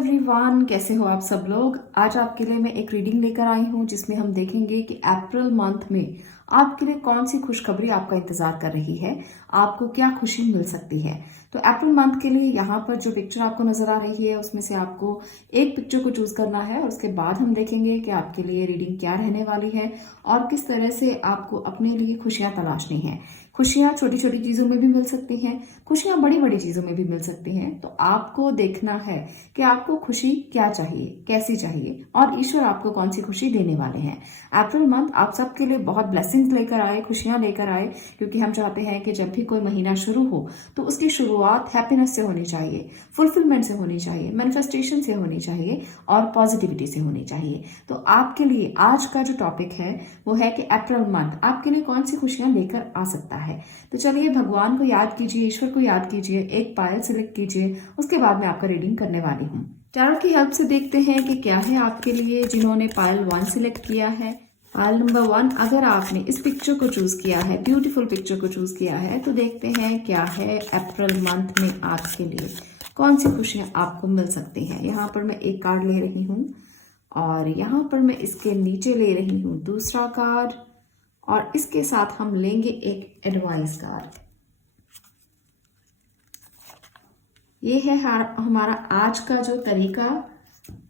Everyone, कैसे हो आप सब लोग। आज आपके लिए मैं एक रीडिंग लेकर आई हूँ जिसमें हम देखेंगे कि अप्रैल मंथ में आपके लिए कौन सी खुशखबरी आपका इंतजार कर रही है, आपको क्या खुशी मिल सकती है। तो अप्रैल मंथ के लिए यहाँ पर जो पिक्चर आपको नजर आ रही है उसमें से आपको एक पिक्चर को चूज करना है और उसके बाद हम देखेंगे कि आपके लिए रीडिंग क्या रहने वाली है और किस तरह से आपको अपने लिए खुशियां तलाशनी है। खुशियां छोटी छोटी चीजों में भी मिल सकती हैं, खुशियां बड़ी बड़ी चीजों में भी मिल सकती हैं। तो आपको देखना है कि आपको खुशी क्या चाहिए, कैसी चाहिए और ईश्वर आपको कौन सी खुशी देने वाले हैं। अप्रैल मंथ आप सबके लिए बहुत ब्लेसिंग्स लेकर आए, खुशियां लेकर आए, क्योंकि हम चाहते हैं कि जब भी कोई महीना शुरू हो तो उसकी शुरुआत हैप्पीनेस से होनी चाहिए, फुलफिलमेंट से होनी चाहिए, मैनिफेस्टेशन से होनी चाहिए और पॉजिटिविटी से होनी चाहिए। तो आपके लिए आज का जो टॉपिक है वो है कि अप्रैल मंथ आपके लिए कौन सी खुशियां लेकर आ सकता है। तो चलिए भगवान को याद कीजिए, ईश्वर को याद कीजिए, एक पायल सिलेक्ट कीजिए, उसके बाद मैं आपका रीडिंग करने वाली हूँ। टैरो की हेल्प से देखते हैं कि क्या है आपके लिए। जिन्होंने पायल 1 सिलेक्ट किया है, पायल नंबर 1, अगर आपने इस पिक्चर को चूज किया है, ब्यूटीफुल पिक्चर को चूज किया है, तो देखते हैं क्या है अप्रैल मंथ में आपके लिए कौन सी खुशियां आपको मिल सकती हैं। यहाँ पर मैं एक कार्ड ले रही हूँ और यहाँ पर मैं इसके नीचे ले रही हूँ दूसरा कार्ड और इसके साथ हम लेंगे एक एडवाइस कार्ड। ये है हमारा आज का जो तरीका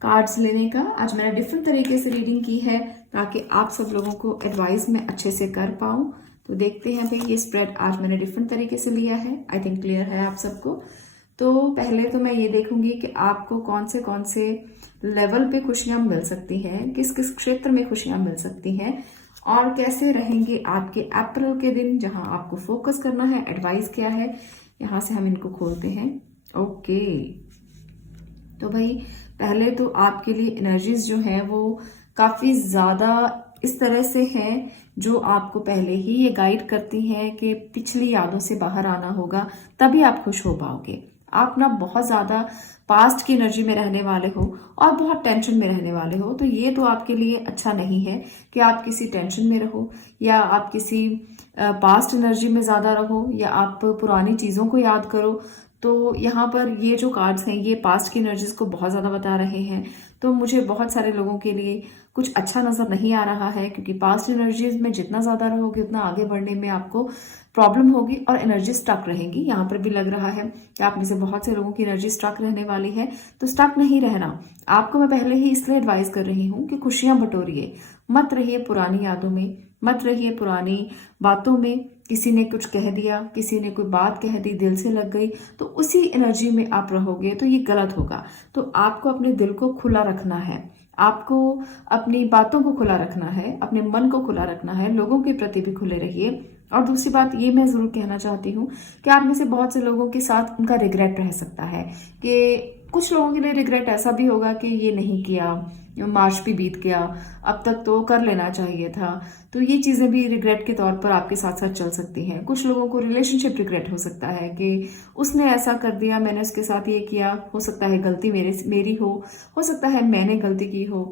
कार्ड्स लेने का। आज मैंने डिफरेंट तरीके से रीडिंग की है ताकि आप सब लोगों को एडवाइस में अच्छे से कर पाऊँ। तो देखते हैं भाई, ये स्प्रेड आज मैंने डिफरेंट तरीके से लिया है। आई थिंक क्लियर है आप सबको। तो पहले तो मैं ये देखूंगी कि आपको कौन से लेवल पे खुशियां मिल सकती हैं, किस किस क्षेत्र में खुशियां मिल सकती हैं और कैसे रहेंगे आपके अप्रैल के दिन, जहां आपको फोकस करना है। एडवाइस क्या है, यहां से हम इनको खोलते हैं। ओके, तो भाई पहले तो आपके लिए एनर्जीज जो है वो काफी ज्यादा इस तरह से है जो आपको पहले ही ये गाइड करती है कि पिछली यादों से बाहर आना होगा, तभी आप खुश हो पाओगे। आप ना बहुत ज्यादा पास्ट की एनर्जी में रहने वाले हो और बहुत टेंशन में रहने वाले हो। तो ये तो आपके लिए अच्छा नहीं है कि आप किसी टेंशन में रहो या आप किसी पास्ट एनर्जी में ज्यादा रहो या आप पुरानी चीजों को याद करो। तो यहाँ पर ये जो कार्ड्स हैं ये पास्ट की एनर्जीज को बहुत ज्यादा बता रहे हैं। तो मुझे बहुत सारे लोगों के लिए कुछ अच्छा नजर नहीं आ रहा है, क्योंकि पास्ट एनर्जीज में जितना ज्यादा रहोगे उतना आगे बढ़ने में आपको प्रॉब्लम होगी और एनर्जी स्टक रहेगी। यहाँ पर भी लग रहा है कि आप में से बहुत से लोगों की एनर्जी स्टक रहने वाली है। तो स्टक नहीं रहना, आपको मैं पहले ही इसलिए एडवाइस कर रही हूँ कि खुशियां बटोरिए, मत रहिए पुरानी यादों में, मत रहिए पुरानी बातों में। किसी ने कुछ कह दिया, किसी ने कोई बात कह दी, दिल से लग गई, तो उसी एनर्जी में आप रहोगे तो ये गलत होगा। तो आपको अपने दिल को खुला रखना है, आपको अपनी बातों को खुला रखना है, अपने मन को खुला रखना है, लोगों के प्रति भी खुले रहिए। और दूसरी बात ये मैं जरूर कहना चाहती हूँ कि आप में से बहुत से लोगों के साथ उनका रिग्रेट रह सकता है, कि कुछ लोगों के लिए रिग्रेट ऐसा भी होगा कि ये नहीं किया, मार्च भी बीत गया, अब तक तो कर लेना चाहिए था। तो ये चीजें भी रिग्रेट के तौर पर आपके साथ साथ चल सकती हैं। कुछ लोगों को रिलेशनशिप रिग्रेट हो सकता है कि उसने ऐसा कर दिया, मैंने उसके साथ ये किया, हो सकता है गलती मेरी हो सकता है मैंने गलती की हो।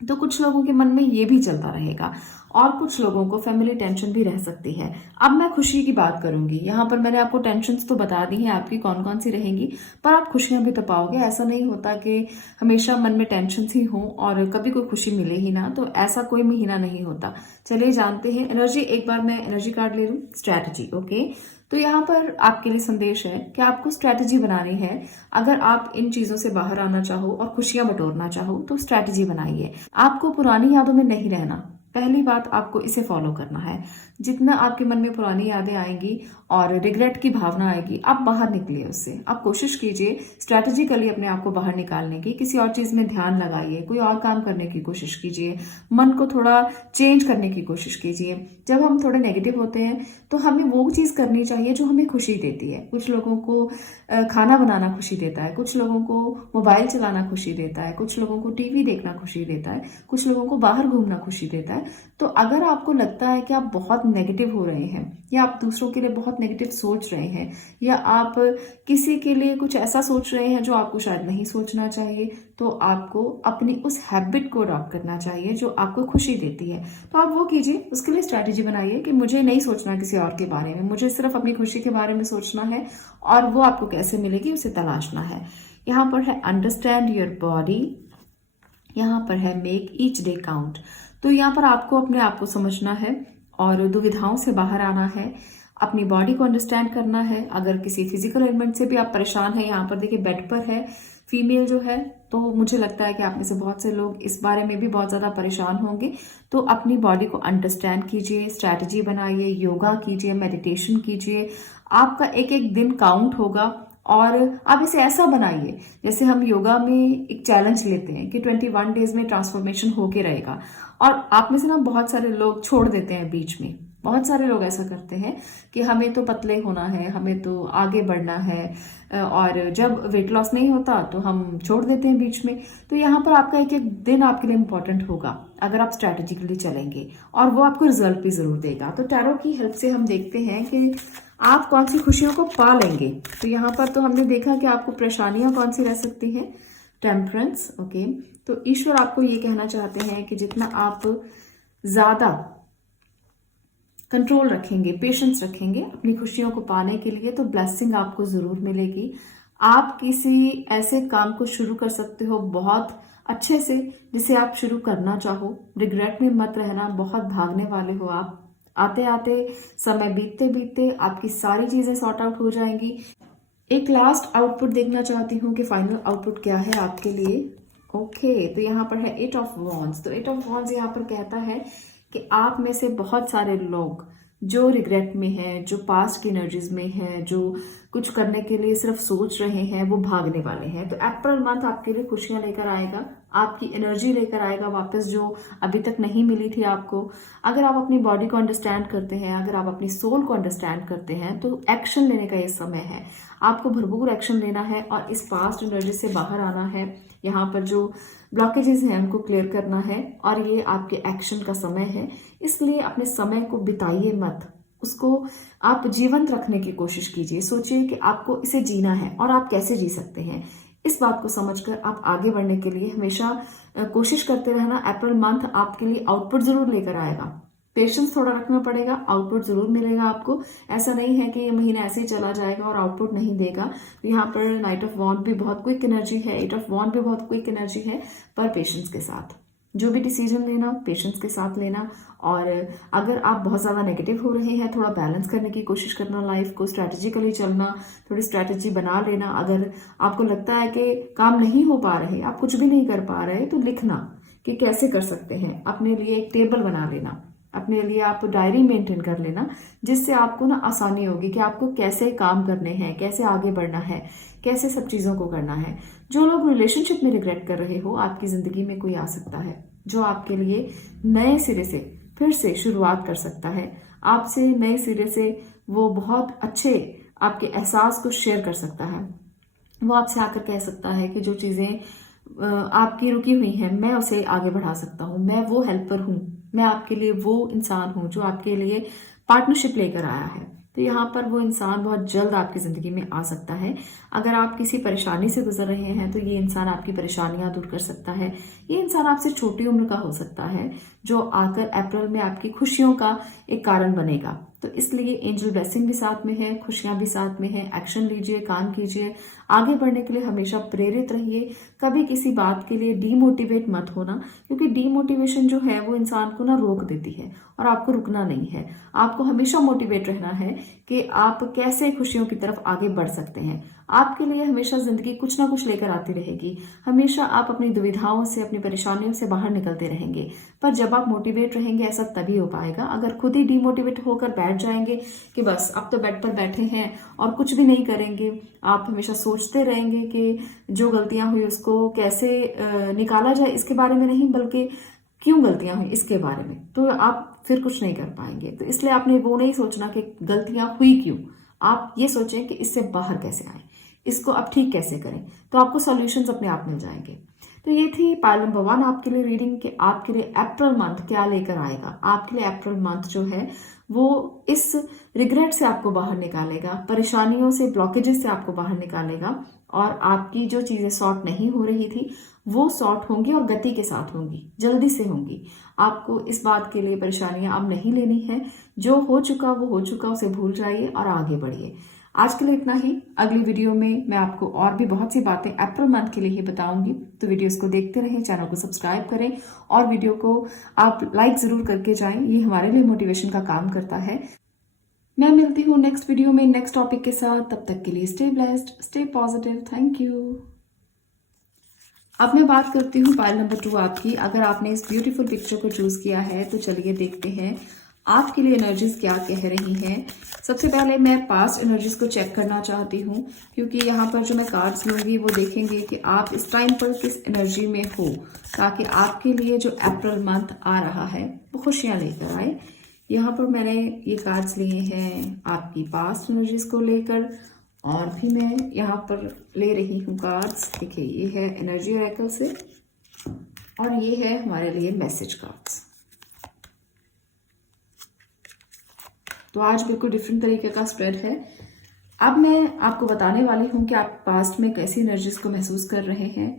तो कुछ लोगों के मन में ये भी चलता रहेगा और कुछ लोगों को फैमिली टेंशन भी रह सकती है। अब मैं खुशी की बात करूंगी। यहाँ पर मैंने आपको टेंशन्स तो बता दी हैं आपकी कौन कौन सी रहेंगी, पर आप खुशियां भी तो पाओगे। ऐसा नहीं होता कि हमेशा मन में टेंशन्स ही हो और कभी कोई खुशी मिले ही ना, तो ऐसा कोई महीना नहीं होता। चलिए जानते हैं एनर्जी। एक बार मैं एनर्जी कार्ड ले लूं, स्ट्रैटेजी। ओके, तो यहाँ पर आपके लिए संदेश है कि आपको स्ट्रैटेजी बनानी है। अगर आप इन चीजों से बाहर आना चाहो और खुशियां बटोरना चाहो तो स्ट्रैटेजी बनाइए। आपको पुरानी यादों में नहीं रहना, पहली बात आपको इसे फॉलो करना है। जितना आपके मन में पुरानी यादें आएंगी और रिग्रेट की भावना आएगी, आप बाहर निकलिए उससे। आप कोशिश कीजिए स्ट्रैटेजिकली अपने आप को बाहर निकालने की, किसी और चीज में ध्यान लगाइए, कोई और काम करने की कोशिश कीजिए, मन को थोड़ा चेंज करने की कोशिश कीजिए। जब हम थोड़े नेगेटिव होते हैं तो हमें वो चीज करनी चाहिए जो हमें खुशी देती है। कुछ लोगों को खाना बनाना खुशी देता है, कुछ लोगों को मोबाइल चलाना खुशी देता है, कुछ लोगों को टीवी देखना खुशी देता है, कुछ लोगों को बाहर घूमना खुशी देता है। तो अगर आपको लगता है कि आप बहुत नेगेटिव हो रहे हैं या आप दूसरों के लिए बहुत नेगेटिव सोच रहे हैं या आप किसी के लिए कुछ ऐसा सोच रहे हैं जो आपको शायद नहीं सोचना चाहिए, तो आपको अपनी उस हैबिट को अडॉप्ट करना चाहिए जो आपको खुशी देती है। तो आप वो कीजिए, उसके लिए स्ट्रैटेजी बनाइए कि मुझे नहीं सोचना किसी और के बारे में, मुझे सिर्फ अपनी खुशी के बारे में सोचना है और वो आपको कैसे मिलेगी उसे तलाशना है। यहाँ पर है अंडरस्टैंड योर बॉडी, यहाँ पर है मेक ईच डे काउंट। तो यहाँ पर आपको अपने आप को समझना है और दुविधाओं से बाहर आना है, अपनी बॉडी को अंडरस्टैंड करना है। अगर किसी फिजिकल एलिमेंट से भी आप परेशान हैं, यहाँ पर देखिए बेड पर है फीमेल जो है, तो मुझे लगता है कि आप में से बहुत से लोग इस बारे में भी बहुत ज्यादा परेशान होंगे। तो अपनी बॉडी को अंडरस्टैंड कीजिए, स्ट्रैटेजी बनाइए, योगा कीजिए, मेडिटेशन कीजिए। आपका एक एक दिन काउंट होगा और आप इसे ऐसा बनाइए जैसे हम योगा में एक चैलेंज लेते हैं कि 21 डेज में ट्रांसफॉर्मेशन होके रहेगा। और आप में से ना बहुत सारे लोग छोड़ देते हैं बीच में, बहुत सारे लोग ऐसा करते हैं कि हमें तो पतले होना है, हमें तो आगे बढ़ना है, और जब वेट लॉस नहीं होता तो हम छोड़ देते हैं बीच में। तो यहाँ पर आपका एक एक दिन आपके लिए इंपॉर्टेंट होगा अगर आप स्ट्रैटेजिकली चलेंगे, और वो आपको रिजल्ट भी जरूर देगा। तो टैरो की हेल्प से हम देखते हैं कि आप कौन सी खुशियों को पा लेंगे। तो यहाँ पर तो हमने देखा कि आपको परेशानियां कौन सी रह सकती हैं, टेम्परेंस। ओके, तो ईश्वर आपको ये कहना चाहते हैं कि जितना आप ज्यादा कंट्रोल रखेंगे, पेशेंस रखेंगे अपनी खुशियों को पाने के लिए, तो ब्लेसिंग आपको जरूर मिलेगी। आप किसी ऐसे काम को शुरू कर सकते हो बहुत अच्छे से जिसे आप शुरू करना चाहो। रिग्रेट में मत रहना, बहुत भागने वाले हो आप। आते आते समय बीतते बीतते आपकी सारी चीजें सॉर्ट आउट हो जाएंगी। एक लास्ट आउटपुट देखना चाहती हूँ कि फाइनल आउटपुट क्या है आपके लिए। ओके, तो यहाँ पर है 8 ऑफ वॉन्ड्स। तो 8 ऑफ वॉन्ड्स यहाँ पर कहता है कि आप में से बहुत सारे लोग जो रिग्रेट में हैं, जो पास्ट की एनर्जीज में हैं, जो कुछ करने के लिए सिर्फ सोच रहे हैं, वो भागने वाले हैं। तो अप्रैल मंथ आपके लिए खुशियां लेकर आएगा, आपकी एनर्जी लेकर आएगा वापस, जो अभी तक नहीं मिली थी आपको। अगर आप अपनी बॉडी को अंडरस्टैंड करते हैं, अगर आप अपनी सोल को अंडरस्टैंड करते हैं, तो एक्शन लेने का ये समय है। आपको भरपूर एक्शन लेना है और इस पास्ट एनर्जी से बाहर आना है। यहाँ पर जो ब्लॉकेजेस हैं उनको क्लियर करना है, और ये आपके एक्शन का समय है। इसलिए अपने समय को बिताइए मत, उसको आप जीवंत रखने की कोशिश कीजिए। सोचिए कि आपको इसे जीना है और आप कैसे जी सकते हैं। इस बात को समझकर आप आगे बढ़ने के लिए हमेशा कोशिश करते रहना। अप्रैल मंथ आपके लिए आउटपुट जरूर लेकर आएगा। पेशेंस थोड़ा रखना पड़ेगा, आउटपुट जरूर मिलेगा आपको। ऐसा नहीं है कि ये महीना ऐसे ही चला जाएगा और आउटपुट नहीं देगा। तो यहाँ पर नाइट ऑफ वॉन्ड भी बहुत क्विक एनर्जी है, 8 ऑफ वॉन्ड भी बहुत क्विक एनर्जी है, पर पेशेंस के साथ जो भी डिसीजन लेना पेशेंस के साथ लेना। और अगर आप बहुत ज्यादा नेगेटिव हो रहे हैं, थोड़ा बैलेंस करने की कोशिश करना, लाइफ को स्ट्रैटेजिकली चलना, थोड़ी स्ट्रैटेजी बना लेना। अगर आपको लगता है कि काम नहीं हो पा रहे, आप कुछ भी नहीं कर पा रहे, तो लिखना कि कैसे कर सकते हैं। अपने लिए एक टेबल बना लेना, अपने लिए आप डायरी मेंटेन कर लेना, जिससे आपको ना आसानी होगी कि आपको कैसे काम करने हैं, कैसे आगे बढ़ना है, कैसे सब चीजों को करना है। जो लोग रिलेशनशिप में रिग्रेट कर रहे हो, आपकी जिंदगी में कोई आ सकता है जो आपके लिए नए सिरे से फिर से शुरुआत कर सकता है, आपसे नए सिरे से वो बहुत अच्छे आपके एहसास को शेयर कर सकता है। वो आपसे आकर कह सकता है कि जो चीजें आपकी रुकी हुई हैं, मैं उसे आगे बढ़ा सकता हूँ, मैं वो हेल्पर हूँ, मैं आपके लिए वो इंसान हूँ जो आपके लिए पार्टनरशिप लेकर आया है। तो यहाँ पर वो इंसान बहुत जल्द आपकी जिंदगी में आ सकता है। अगर आप किसी परेशानी से गुजर रहे हैं, तो ये इंसान आपकी परेशानियां दूर कर सकता है। ये इंसान आपसे छोटी उम्र का हो सकता है, जो आकर अप्रैल में आपकी खुशियों का एक कारण बनेगा। तो इसलिए एंजल ब्लेसिंग भी साथ में है, खुशियां भी साथ में है। एक्शन लीजिए, काम कीजिए, आगे बढ़ने के लिए हमेशा प्रेरित रहिए। कभी किसी बात के लिए डीमोटिवेट मत होना, क्योंकि डीमोटिवेशन जो है वो इंसान को ना रोक देती है, और आपको रुकना नहीं है। आपको हमेशा मोटिवेट रहना है कि आप कैसे खुशियों की तरफ आगे बढ़ सकते हैं। आपके लिए हमेशा जिंदगी कुछ ना कुछ लेकर आती रहेगी। हमेशा आप अपनी दुविधाओं से, अपनी परेशानियों से बाहर निकलते रहेंगे। पर जब आप मोटिवेट रहेंगे, ऐसा तभी हो पाएगा। अगर खुद ही डिमोटिवेट होकर बैठ जाएंगे कि बस अब तो बेड पर बैठे हैं और कुछ भी नहीं करेंगे, आप हमेशा सोचते रहेंगे कि जो गलतियां हुई उसको कैसे निकाला जाए, इसके बारे में नहीं बल्कि क्यों गलतियां हुई इसके बारे में, तो आप फिर कुछ नहीं कर पाएंगे। तो इसलिए आपने वो नहीं सोचना कि गलतियां हुई क्यों, आप ये सोचें कि इससे बाहर कैसे आए, इसको अब ठीक कैसे करें, तो आपको सॉल्यूशंस अपने आप मिल जाएंगे। तो ये थी पाइल नंबर 1 आपके लिए रीडिंग कि आपके लिए अप्रैल मंथ क्या लेकर आएगा। आपके लिए अप्रैल मंथ जो है वो इस रिग्रेट से आपको बाहर निकालेगा, परेशानियों से, ब्लॉकेजेस से आपको बाहर निकालेगा, और आपकी जो चीजें सॉर्ट नहीं हो रही थी वो सॉर्ट होंगी और गति के साथ होंगी, जल्दी से होंगी। आपको इस बात के लिए परेशानियां अब नहीं लेनी है। जो हो चुका वो हो चुका, उसे भूल जाइए और आगे बढ़िए। आज के लिए इतना ही। अगली वीडियो में मैं आपको और भी बहुत सी बातें अप्रैल मंथ के लिए ही बताऊंगी, तो वीडियोस को देखते रहें, चैनल को सब्सक्राइब करें और वीडियो को आप लाइक जरूर करके जाएं, ये हमारे लिए मोटिवेशन का काम करता है। मैं मिलती हूँ नेक्स्ट वीडियो में नेक्स्ट टॉपिक के साथ। तब तक के लिए stay blessed, stay positive, thank you. अब मैं बात करती हूँ पाइल नंबर 2 आपकी। अगर आपने इस ब्यूटीफुल पिक्चर को चूज किया है तो चलिए देखते हैं आपके लिए एनर्जीज क्या कह रही हैं। सबसे पहले मैं पास्ट एनर्जीज को चेक करना चाहती हूँ, क्योंकि यहाँ पर जो मैं कार्ड्स लूंगी वो देखेंगे कि आप इस टाइम पर किस एनर्जी में हो, ताकि आपके लिए जो अप्रैल मंथ आ रहा है वो खुशियाँ लेकर आए। यहाँ पर मैंने ये कार्ड्स लिए हैं आपकी पास्ट एनर्जीज को लेकर, और भी मैं यहाँ पर ले रही हूँ कार्ड्स। देखिए, ये है एनर्जी ऑरेकल से और ये है हमारे लिए मैसेज कार्ड्स। तो आज बिल्कुल डिफरेंट तरीके का स्प्रेड है। अब मैं आपको बताने वाली हूँ कि आप पास्ट में कैसी एनर्जीज को महसूस कर रहे हैं।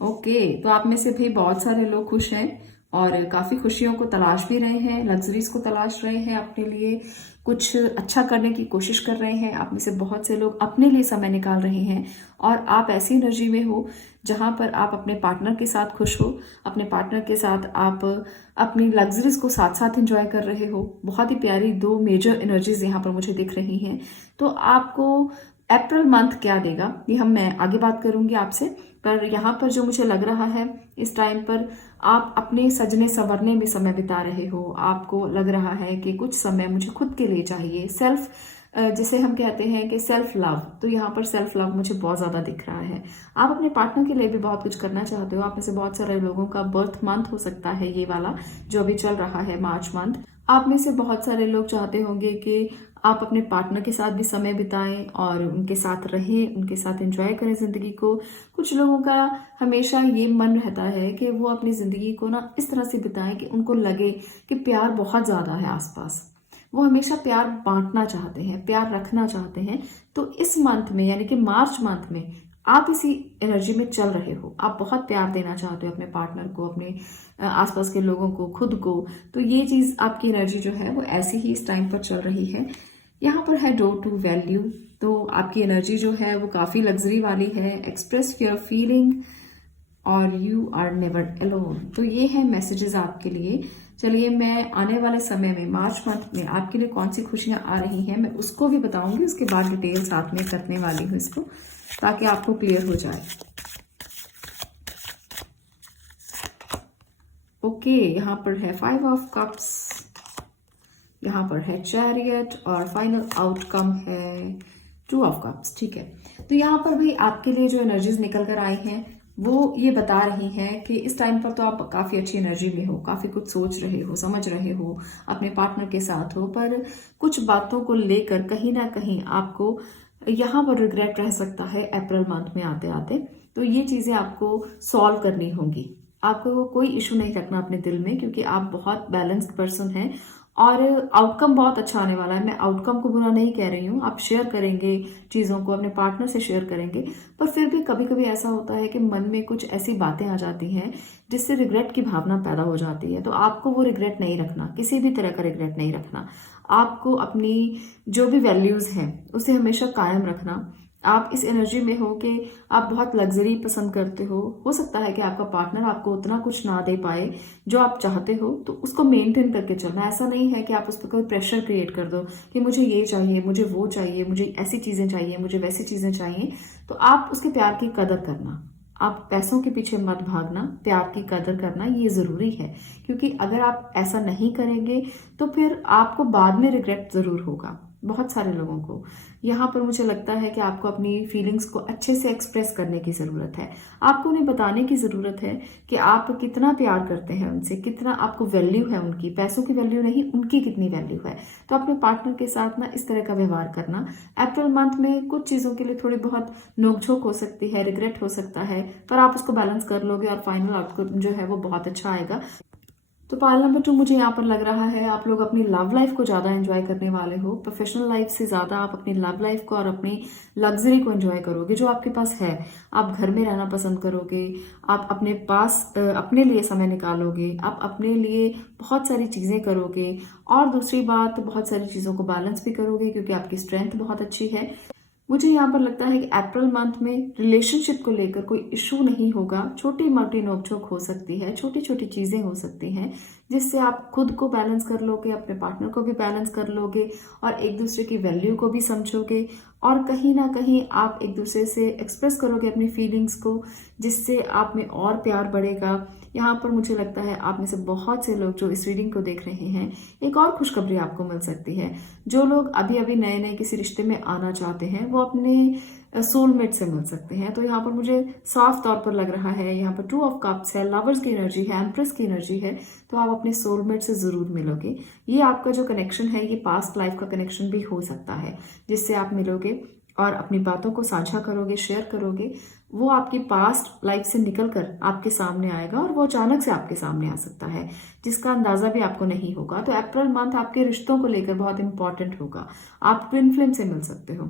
ओके, तो आप में से भी बहुत सारे लोग खुश हैं और काफ़ी खुशियों को तलाश भी रहे हैं, लग्जरीज को तलाश रहे हैं, अपने लिए कुछ अच्छा करने की कोशिश कर रहे हैं। आप में से बहुत से लोग अपने लिए समय निकाल रहे हैं और आप ऐसी एनर्जी में हो जहां पर आप अपने पार्टनर के साथ खुश हो, अपने पार्टनर के साथ आप अपनी लग्जरीज को साथ साथ एंजॉय कर रहे हो। बहुत ही प्यारी 2 मेजर एनर्जीज यहाँ पर मुझे दिख रही हैं। तो आपको अप्रैल मंथ क्या देगा ये मैं आगे बात करूंगी आपसे, पर यहाँ पर जो मुझे लग रहा है इस टाइम पर आप अपने सजने संवरने में समय बिता रहे हो। आपको लग रहा है कि कुछ समय मुझे खुद के लिए चाहिए, सेल्फ, जिसे हम कहते हैं कि सेल्फ लव। तो यहाँ पर सेल्फ लव मुझे बहुत ज़्यादा दिख रहा है। आप अपने पार्टनर के लिए भी बहुत कुछ करना चाहते हो। आप में से बहुत सारे लोगों का बर्थ मंथ हो सकता है ये वाला जो अभी चल रहा है, मार्च मंथ। आप में से बहुत सारे लोग चाहते होंगे कि आप अपने पार्टनर के साथ भी समय बिताएं और उनके साथ रहें, उनके साथ एंजॉय करें जिंदगी को। कुछ लोगों का हमेशा ये मन रहता है कि वो अपनी जिंदगी को ना इस तरह से बिताएं कि उनको लगे कि प्यार बहुत ज्यादा है आसपास। वो हमेशा प्यार बांटना चाहते हैं, प्यार रखना चाहते हैं। तो इस मंथ में यानी कि मार्च मंथ में आप इसी एनर्जी में चल रहे हो। आप बहुत प्यार देना चाहते हो अपने पार्टनर को, अपने आसपास के लोगों को, खुद को। तो ये चीज आपकी एनर्जी जो है वो ऐसी ही इस टाइम पर चल रही है। यहाँ पर है डोर टू वैल्यू। तो आपकी एनर्जी जो है वो काफी लग्जरी वाली है। एक्सप्रेस योर फीलिंग और यू आर नेवर अलोन। तो ये है मैसेजेस आपके लिए। चलिए, मैं आने वाले समय में मार्च मंथ में आपके लिए कौन सी खुशियां आ रही हैं मैं उसको भी बताऊंगी। उसके बाद डिटेल साथ में करने वाली हूँ इसको, ताकि आपको क्लियर हो जाए। ओके, यहाँ पर है 5 ऑफ कप्स, यहाँ पर है चैरियट और फाइनल आउटकम है 2 ऑफ कप्स। ठीक है, तो यहाँ पर भी आपके लिए जो एनर्जीज निकल कर आई हैं वो ये बता रही हैं कि इस टाइम पर तो आप काफी अच्छी एनर्जी में हो, काफी कुछ सोच रहे हो, समझ रहे हो, अपने पार्टनर के साथ हो, पर कुछ बातों को लेकर कहीं ना कहीं आपको यहाँ पर रिग्रेट रह सकता है अप्रैल मंथ में आते आते। तो ये चीजें आपको सॉल्व करनी होंगी। आपको कोई इशू नहीं रखना अपने दिल में, क्योंकि आप बहुत बैलेंस्ड पर्सन हैं और आउटकम बहुत अच्छा आने वाला है। मैं आउटकम को बुरा नहीं कह रही हूँ, आप शेयर करेंगे चीज़ों को, अपने पार्टनर से शेयर करेंगे, पर फिर भी कभी कभी ऐसा होता है कि मन में कुछ ऐसी बातें आ जाती हैं जिससे रिग्रेट की भावना पैदा हो जाती है। तो आपको वो रिग्रेट नहीं रखना, किसी भी तरह का रिग्रेट नहीं रखना। आपको अपनी जो भी वैल्यूज़ हैं उसे हमेशा कायम रखना। आप इस एनर्जी में हो कि आप बहुत लग्जरी पसंद करते हो सकता है कि आपका पार्टनर आपको उतना कुछ ना दे पाए जो आप चाहते हो, तो उसको मेंटेन करके चलना। ऐसा नहीं है कि आप उस पर कोई प्रेशर क्रिएट कर दो कि मुझे ये चाहिए, मुझे वो चाहिए, मुझे ऐसी चीजें चाहिए, मुझे वैसी चीजें चाहिए। तो आप उसके प्यार की कदर करना, आप पैसों के पीछे मत भागना, प्यार की कदर करना ये जरूरी है। क्योंकि अगर आप ऐसा नहीं करेंगे तो फिर आपको बाद में रिग्रेट जरूर होगा। बहुत सारे लोगों को यहाँ पर मुझे लगता है कि आपको अपनी फीलिंग्स को अच्छे से एक्सप्रेस करने की ज़रूरत है। आपको उन्हें बताने की ज़रूरत है कि आप कितना प्यार करते हैं उनसे, कितना आपको वैल्यू है उनकी। पैसों की वैल्यू नहीं, उनकी कितनी वैल्यू है। तो अपने पार्टनर के साथ ना इस तरह का व्यवहार करना। अप्रैल मंथ में कुछ चीज़ों के लिए थोड़ी बहुत नोकझोंक हो सकती है, रिग्रेट हो सकता है, पर आप उसको बैलेंस कर लोगे और फाइनल आउटपुट जो है वो बहुत अच्छा आएगा। तो पाइल नंबर 2 मुझे यहाँ पर लग रहा है आप लोग अपनी लव लाइफ को ज़्यादा एंजॉय करने वाले हो। प्रोफेशनल लाइफ से ज़्यादा आप अपनी लव लाइफ को और अपनी लग्जरी को एंजॉय करोगे जो आपके पास है। आप घर में रहना पसंद करोगे, आप अपने पास अपने लिए समय निकालोगे, आप अपने लिए बहुत सारी चीज़ें करोगे और दूसरी बात बहुत सारी चीज़ों को बैलेंस भी करोगे क्योंकि आपकी स्ट्रेंथ बहुत अच्छी है। मुझे यहाँ पर लगता है कि अप्रैल मंथ में रिलेशनशिप को लेकर कोई इशू नहीं होगा। छोटी मोटी नोकझोंक हो सकती है, छोटी छोटी चीज़ें हो सकती हैं जिससे आप खुद को बैलेंस कर लोगे, अपने पार्टनर को भी बैलेंस कर लोगे और एक दूसरे की वैल्यू को भी समझोगे और कहीं ना कहीं आप एक दूसरे से एक्सप्रेस करोगे अपनी फीलिंग्स को, जिससे आप में और प्यार बढ़ेगा। यहाँ पर मुझे लगता है आप में से बहुत से लोग जो इस रीडिंग को देख रहे हैं, एक और खुशखबरी आपको मिल सकती है। जो लोग अभी अभी नए नए किसी रिश्ते में आना चाहते हैं वो अपने सोलमेट से मिल सकते हैं। तो यहाँ पर मुझे साफ तौर पर लग रहा है, यहाँ पर 2 ऑफ कप्स है, लवर्स की एनर्जी है, एम्प्रेस की एनर्जी है, तो आप अपने सोलमेट से जरूर मिलोगे। ये आपका जो कनेक्शन है ये पास्ट लाइफ का कनेक्शन भी हो सकता है जिससे आप मिलोगे और अपनी बातों को साझा करोगे, शेयर करोगे। वो आपकी पास्ट लाइफ से निकलकर आपके सामने आएगा और वो अचानक से आपके सामने आ सकता है जिसका अंदाजा भी आपको नहीं होगा। तो अप्रैल मंथ आपके रिश्तों को लेकर बहुत इंपॉर्टेंट होगा। आप ट्विन फ्लेम से मिल सकते हो,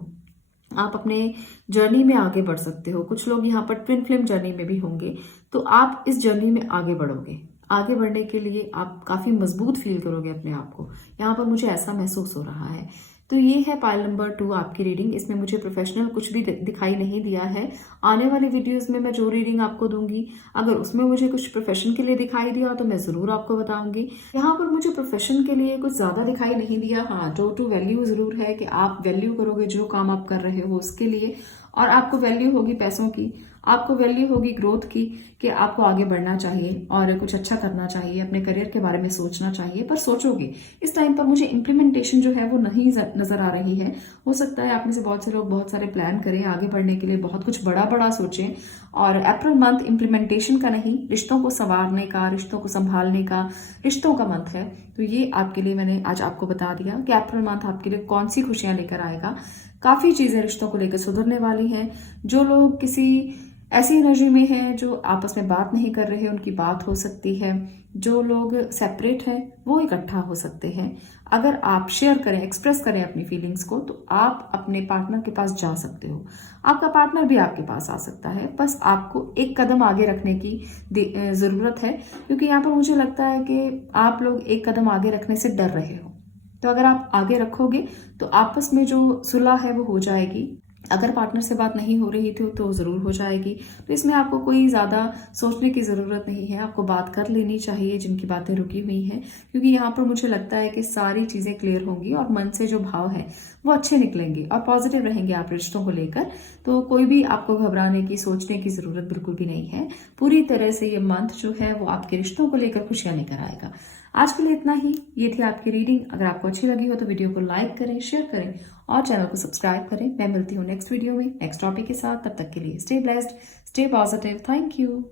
आप अपने जर्नी में आगे बढ़ सकते हो। कुछ लोग यहाँ पर ट्विन फ्लेम जर्नी में भी होंगे, तो आप इस जर्नी में आगे बढ़ोगे। आगे बढ़ने के लिए आप काफी मजबूत फील करोगे अपने आप को, यहाँ पर मुझे ऐसा महसूस हो रहा है। तो ये है पाइल नंबर 2 आपकी रीडिंग। इसमें मुझे प्रोफेशनल कुछ भी दिखाई नहीं दिया है। आने वाली वीडियोस में मैं जो रीडिंग आपको दूंगी, अगर उसमें मुझे कुछ प्रोफेशन के लिए दिखाई दिया तो मैं जरूर आपको बताऊंगी। यहाँ पर मुझे प्रोफेशन के लिए कुछ ज्यादा दिखाई नहीं दिया। हाँ, टू वैल्यू जरूर है कि आप वैल्यू करोगे जो काम आप कर रहे हो उसके लिए, और आपको वैल्यू होगी पैसों की, आपको वैल्यू होगी ग्रोथ की, कि आपको आगे बढ़ना चाहिए और कुछ अच्छा करना चाहिए, अपने करियर के बारे में सोचना चाहिए। पर सोचोगे, इस टाइम पर मुझे इम्प्लीमेंटेशन जो है वो नहीं नजर आ रही है। हो सकता है आप में से बहुत से लोग बहुत सारे प्लान करें आगे बढ़ने के लिए, बहुत कुछ बड़ा बड़ा सोचें, और अप्रैल मंथ इम्प्लीमेंटेशन का नहीं, रिश्तों को संवारने का, रिश्तों को संभालने का, रिश्तों का मंथ है। तो ये आपके लिए मैंने आज आपको बता दिया कि अप्रैल मंथ आपके लिए कौन सी खुशियां लेकर आएगा। काफी चीजें रिश्तों को लेकर सुधरने वाली हैं। जो लोग किसी ऐसी एनर्जी में हैं जो आपस में बात नहीं कर रहे हैं, उनकी बात हो सकती है। जो लोग सेपरेट हैं वो इकट्ठा हो सकते हैं। अगर आप शेयर करें, एक्सप्रेस करें अपनी फीलिंग्स को, तो आप अपने पार्टनर के पास जा सकते हो। आपका पार्टनर भी आपके पास आ सकता है। बस आपको एक कदम आगे रखने की जरूरत है, क्योंकि यहाँ पर मुझे लगता है कि आप लोग एक कदम आगे रखने से डर रहे हो। तो अगर आप आगे रखोगे तो आपस में जो सुलह है वो हो जाएगी। अगर पार्टनर से बात नहीं हो रही थी तो जरूर हो जाएगी। तो इसमें आपको कोई ज्यादा सोचने की जरूरत नहीं है, आपको बात कर लेनी चाहिए जिनकी बातें रुकी हुई हैं, क्योंकि यहाँ पर मुझे लगता है कि सारी चीजें क्लियर होंगी और मन से जो भाव है वो अच्छे निकलेंगे और पॉजिटिव रहेंगे आप रिश्तों को लेकर। तो कोई भी आपको घबराने की, सोचने की जरूरत बिल्कुल भी नहीं है। पूरी तरह से ये मंथ जो है वो आपके रिश्तों को लेकर खुशियां लेकर आएगा। आज के लिए इतना ही। ये थी आपकी रीडिंग। अगर आपको अच्छी लगी हो तो वीडियो को लाइक करें, शेयर करें और चैनल को सब्सक्राइब करें। मैं मिलती हूँ नेक्स्ट वीडियो में नेक्स्ट टॉपिक के साथ। तब तक के लिए stay blessed, stay positive. Thank you.